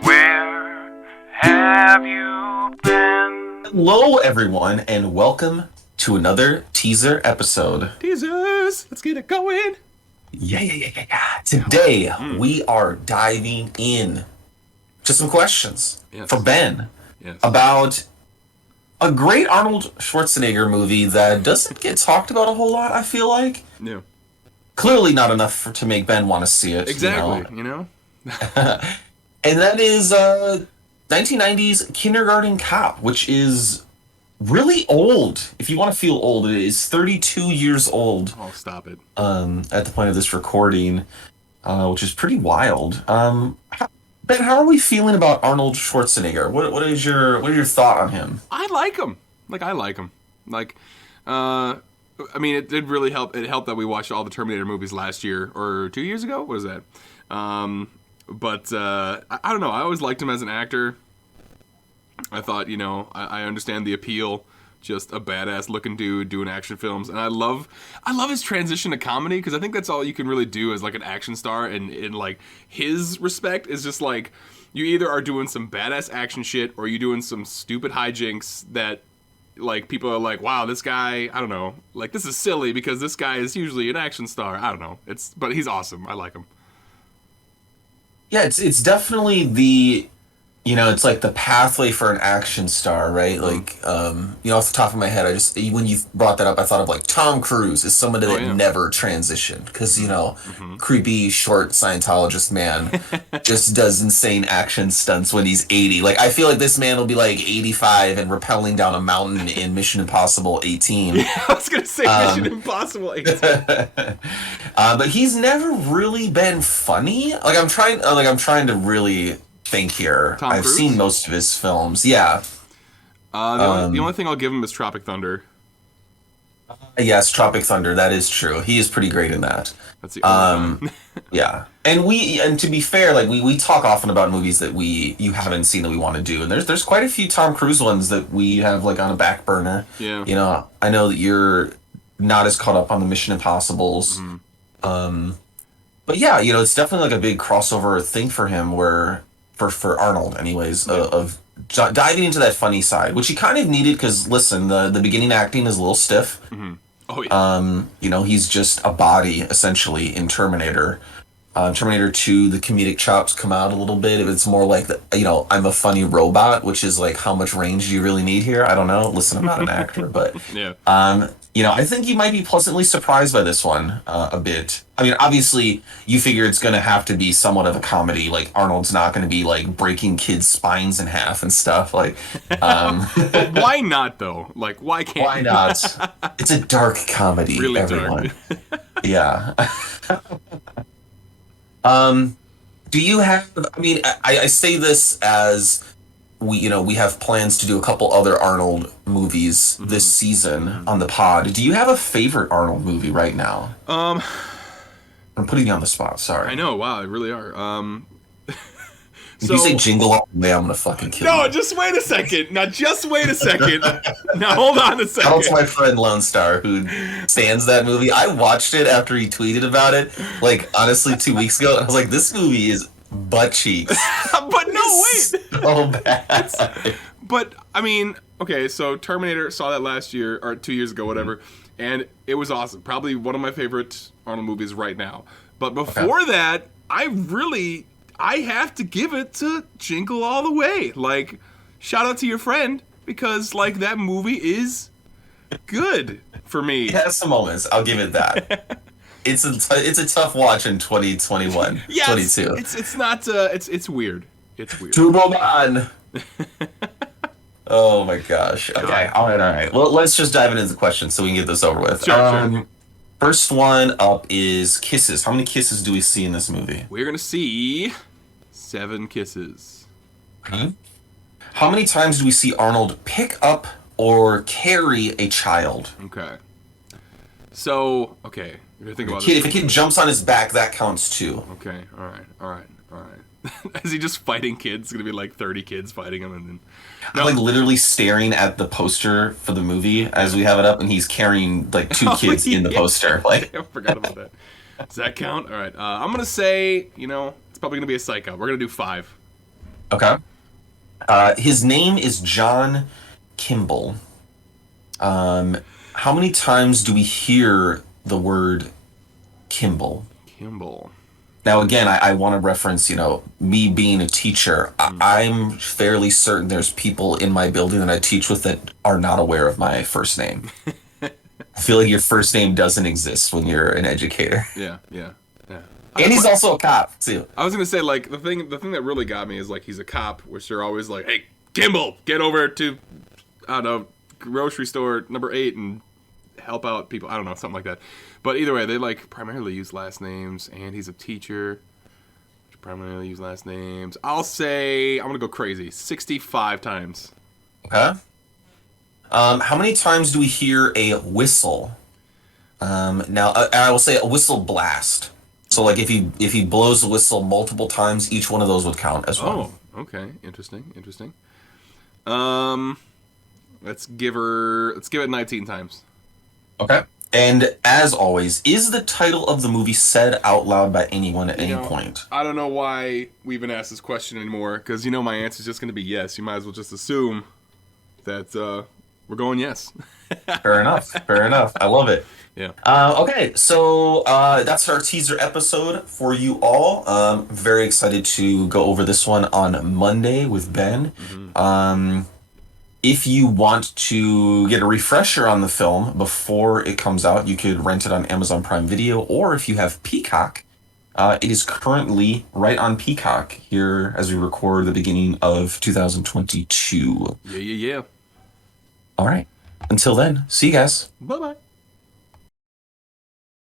Where have you been? Hello, everyone, and welcome to another teaser episode. Teasers! Let's get it going! Yeah. Today, we are diving in to some questions for Ben about a great Arnold Schwarzenegger movie that doesn't get talked about a whole lot, I feel like. Yeah. Clearly not enough to make Ben want to see it. Exactly, you know? And that is 1990s Kindergarten Cop, which is really old. If you want to feel old, it is 32 years old. Oh, stop it. At the point of this recording, which is pretty wild. Ben, how are we feeling about Arnold Schwarzenegger? What is your thought on him? I like him. I like him. I mean, it did really help. It helped that we watched all the Terminator movies last year, or 2 years ago? What was that? But I don't know. I always liked him as an actor. I thought, I understand the appeal. Just a badass looking dude doing action films, and I love his transition to comedy, because I think that's all you can really do as like an action star. And in like his respect is just like you either are doing some badass action shit or you doing some stupid hijinks that like people are like, wow, this guy, I don't know, like this is silly because this guy is usually an action star. I don't know. But he's awesome. I like him. Yeah, it's definitely the, it's like the pathway for an action star, right? Like, off the top of my head, when you brought that up, I thought of like Tom Cruise is somebody that never transitioned because, creepy, short Scientologist man just does insane action stunts when he's 80. Like, I feel like this man will be like 85 and rappelling down a mountain in Mission Impossible 18. Yeah, I was going to say Mission Impossible 18. But he's never really been funny. I'm trying to really think here. Tom Cruise? I've seen most of his films. Yeah. The only thing I'll give him is Tropic Thunder. Yes, Tropic Thunder. That is true. He is pretty great in that. That's the only one. Yeah. And to be fair, like we talk often about movies that you haven't seen that we want to do, and there's quite a few Tom Cruise ones that we have like on a back burner. Yeah. I know that you're not as caught up on the Mission Impossibles. But yeah, it's definitely like a big crossover thing for him for Arnold anyways, of diving into that funny side, which he kind of needed because, listen, the beginning acting is a little stiff. Oh, yeah. He's just a body, essentially, in Terminator. Terminator 2, the comedic chops come out a little bit. It's more like, I'm a funny robot, which is like, how much range do you really need here? I don't know. Listen, I'm not an actor, but... Yeah. I think you might be pleasantly surprised by this one a bit. I mean, obviously, you figure it's going to have to be somewhat of a comedy. Like, Arnold's not going to be, like, breaking kids' spines in half and stuff. Like, But why not, though? Like, why can't why not? It's a dark comedy, really everyone. dark. Yeah. Do you have... I mean, I say this as... we have plans to do a couple other Arnold movies this season on the pod. Do you have a favorite Arnold movie right now? I'm putting you on the spot, sorry. I know, wow, they really are. If you say Jingle All the Way, I'm gonna fucking kill you. No, just wait a second. Now, just wait a second. Now, hold on a second. That's my friend Lone Star, who stands that movie. I watched it after he tweeted about it, like, honestly, 2 weeks ago, and I was like, this movie is butt cheeks. But no, wait. So bad. But, I mean, okay, so Terminator, saw that last year, or 2 years ago, whatever, and it was awesome. Probably one of my favorite Arnold movies right now. But before that, I have to give it to Jingle All the Way. Like, shout out to your friend, because, like, that movie is good for me. It has some moments, I'll give it that. It's a tough watch in 2021, yeah, 22. It's not, it's weird. It's weird. Turbo Man! Oh my gosh. Okay, all right. Well, let's just dive into the questions so we can get this over with. Sure. First one up is kisses. How many kisses do we see in this movie? We're gonna see 7 kisses. How many times do we see Arnold pick up or carry a child? Okay. So, okay. You're gonna think about If this. a kid jumps on his back, that counts too. Okay, alright. Is he just fighting kids? It's gonna be like 30 kids fighting him, and then... I'm like literally staring at the poster for the movie as we have it up, and he's carrying like 2 kids in the poster. Like, I forgot about that. Does that count? Alright, I'm gonna say, it's probably gonna be a psych out. We're gonna do 5. Okay. His name is John Kimball. How many times do we hear the word Kimball? Kimball. Now, again, I want to reference, me being a teacher. I'm fairly certain there's people in my building that I teach with that are not aware of my first name. I feel like your first name doesn't exist when you're an educator. Yeah, yeah, yeah. And he's also a cop, too. I was gonna say, like, the thing that really got me is, like, he's a cop, which they're always like, "Hey, Kimball, get over to, I don't know, grocery store number 8 and help out people." I don't know, something like that. But either way, they like primarily use last names, and he's a teacher. Which primarily use last names. I'll say I'm gonna go crazy. 65 times. Okay. How many times do we hear a whistle? Now, I will say a whistle blast. So, like, if he blows the whistle multiple times, each one of those would count as well. Oh, okay, interesting. Um, let's give it 19 times. Okay. And as always, is the title of the movie said out loud by anyone at any point? I don't know why we even ask this question anymore, because my answer is just going to be yes. You might as well just assume that we're going yes. Fair enough. I love it. Yeah. Okay, so that's our teaser episode for you all. Very excited to go over this one on Monday with Ben. Mm-hmm. If you want to get a refresher on the film before it comes out, you could rent it on Amazon Prime Video, or if you have Peacock, it is currently right on Peacock here as we record the beginning of 2022. Yeah. All right. Until then, see you guys. Bye-bye.